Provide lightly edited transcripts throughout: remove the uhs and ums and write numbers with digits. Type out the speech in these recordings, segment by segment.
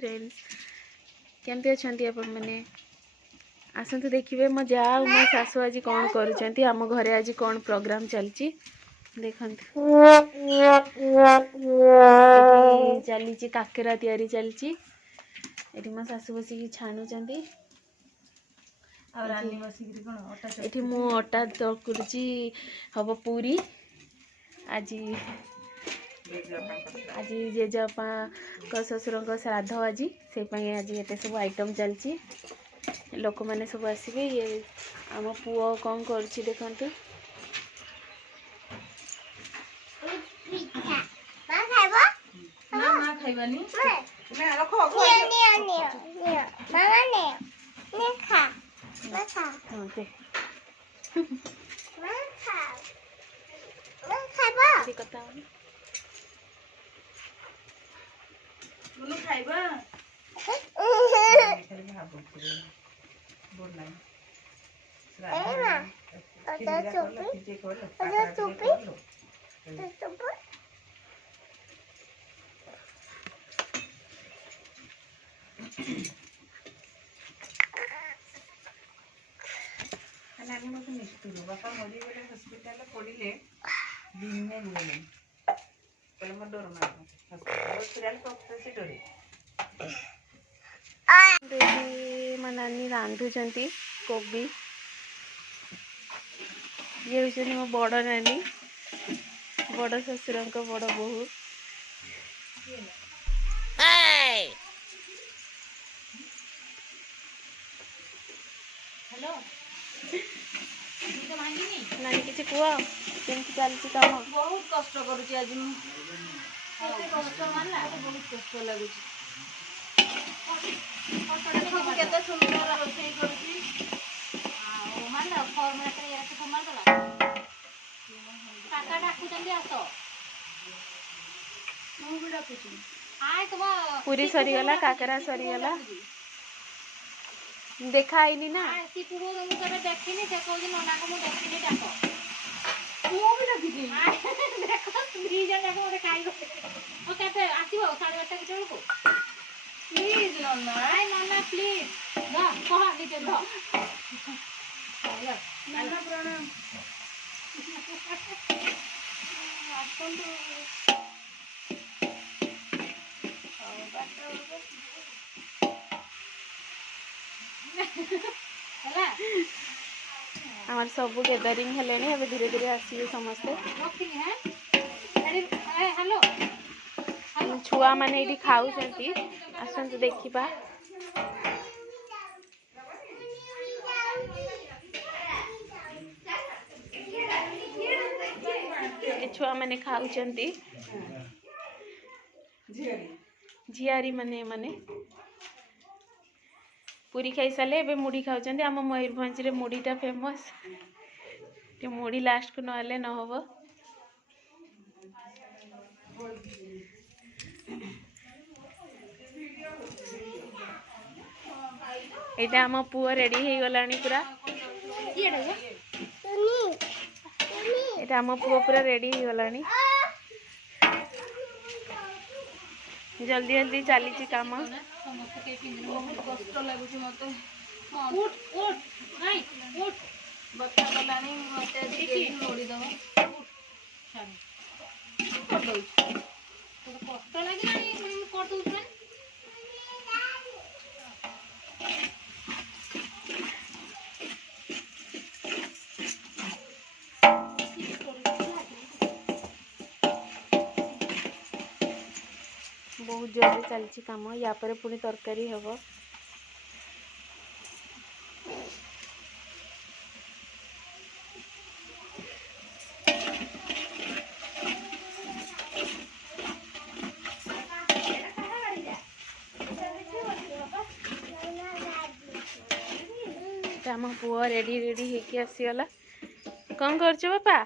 Friends केमती अच्छा आपण मैंने आसतु देखिए मो जा और मो सासु आज कौन करुँच आम घरे आज कौन प्रोग्राम चलची देखते चली काकेरा तैयारी चलची ये मो सासु बसिक छाणुंट ये मु अटा तकुची हम पूरी आज आज जेजेपा ससुर श्राद्ध आज से आज ये सब आइटम चलची लोक मैंने सब आसवे ये आम पुओ कौन कर देखते बापा मरी गले हॉस्पिटल पड़े दिन में गले कल मो डर हॉस्पिटल से डरे मो नानी रांधुंट कोबी ये हूँ मो बड़ नानी बड़ ससुर बड़ बोहू हेलो नानी किसी कह केमती चलती कम बहुत कष्ट करुँच आज कष्ट मानला बहुत कष्ट लगुच केते सुंदर रोषे करुँची मानला फॉर्म संभालदेला काका डाकुचंदी आस मु भी डाकुची आय तुम पूरी सरीगला काकरा सरीगला देखा आईनी ना सीपू को तुम कबे देखिनी से कहू नना को मु देखिनी डाको मु भी देखिनी देखो दी जन जाको मोटे खाई गो ओ केते आसीबो 8:30 बजे को प्लीज नना आय नना प्लीज गा कहा नीचे ध नना प्रणाम आसन हमार सब गैदरिंग हेले धीरे धीरे आसवे समस्ते छुआ मैंने ये खाऊ आसतु देखा छुआ मैंने खाऊ झियारी माने माने पूरी खाई सारे एवं मुढ़ी खाऊँ आम मयूरभंज रे मुढ़ीटा फेमस मुढ़ी लास्ट को नहले न हम यहाँ आम पुओ रेडी हो गला पूरा आम पुओ पूरा रेडी हो गला जल्दी जल्दी चली काम कष्ट लगुच मत बता गलानी मत मोड़ीदेव कष्ट लगे बहुत जल्दी चलती कम या पर पुणी तरकारी हम आम पुओ रेडी रेडी होके आसीगला कौन कर बापा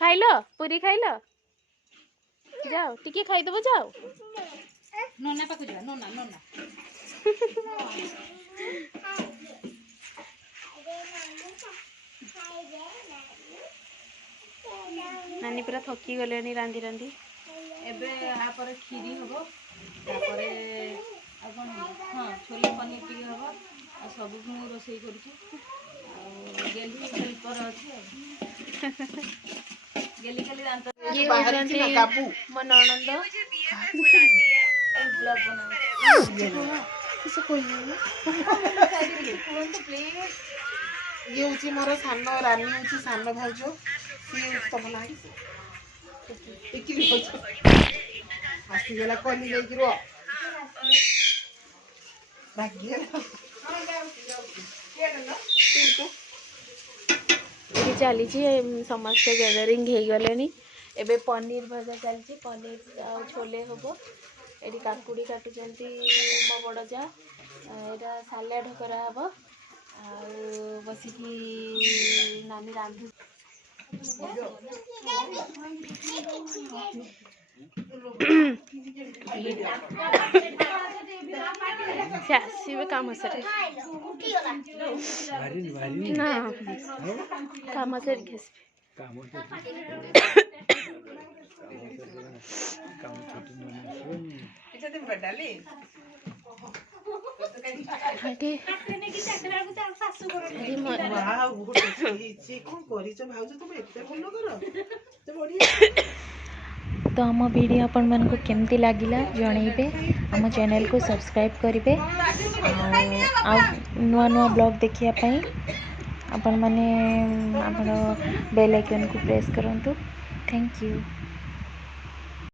खाइल पूरी खाइल जाओ टिके खाईदेव जाओ नोना पाक जा नोना नोना नानी पूरा थकी गले रांधि रांधि एबे आ पर खीरी हबो तापरे ସବୁ ମୁଁ ରୋଷେଇ କରୁଛି ଆଉ ଗେଲି ହେଲ୍ପର ଅଛି ଆଉ ଗେଲି ଖାଲି ଦାନ୍ତ ଇଏ ହଉଛନ୍ତି ମୋ ନଣନ୍ଦ ବ୍ଲଗ୍ ଇଏ ହଉଛି ମୋର ସାନ ରାନୀ ହଉଛି ସାନ ଭାଉଜ ସିଏ ତମ ନା ଆସିଗଲା କଲି ନେଇକି ରୁହ ଏଠି ଚାଲିଛି ସମସ୍ତେ ଗ୍ୟାଦରିଂ ହେଇଗଲେଣି ଏବେ ପନିର ଭଜା ଚାଲିଛି ପନିର ଆଉ ଛୋଲେ ହବ ଏଠି କାକୁଡ଼ି କାଟୁଛନ୍ତି ମୋ ବଡ଼ ଯା ଏଇଟା ସାଲାଡ଼ କରାହେବ ଆଉ ବସିକି ନାନୀ ରାନ୍ଧୁ ସେ ଆସିବେ କାମ ସାରି ନା କାମ ସାରିକି ଆସିବେ तो आम वीडियो आपण मानक केमती लगिला जनइबे आम चैनल को सब्सक्राइब करेंगे नुआ नुआ ब्लॉग देखिए आपण माने बेल आइकन को प्रेस करंतु थैंक यू।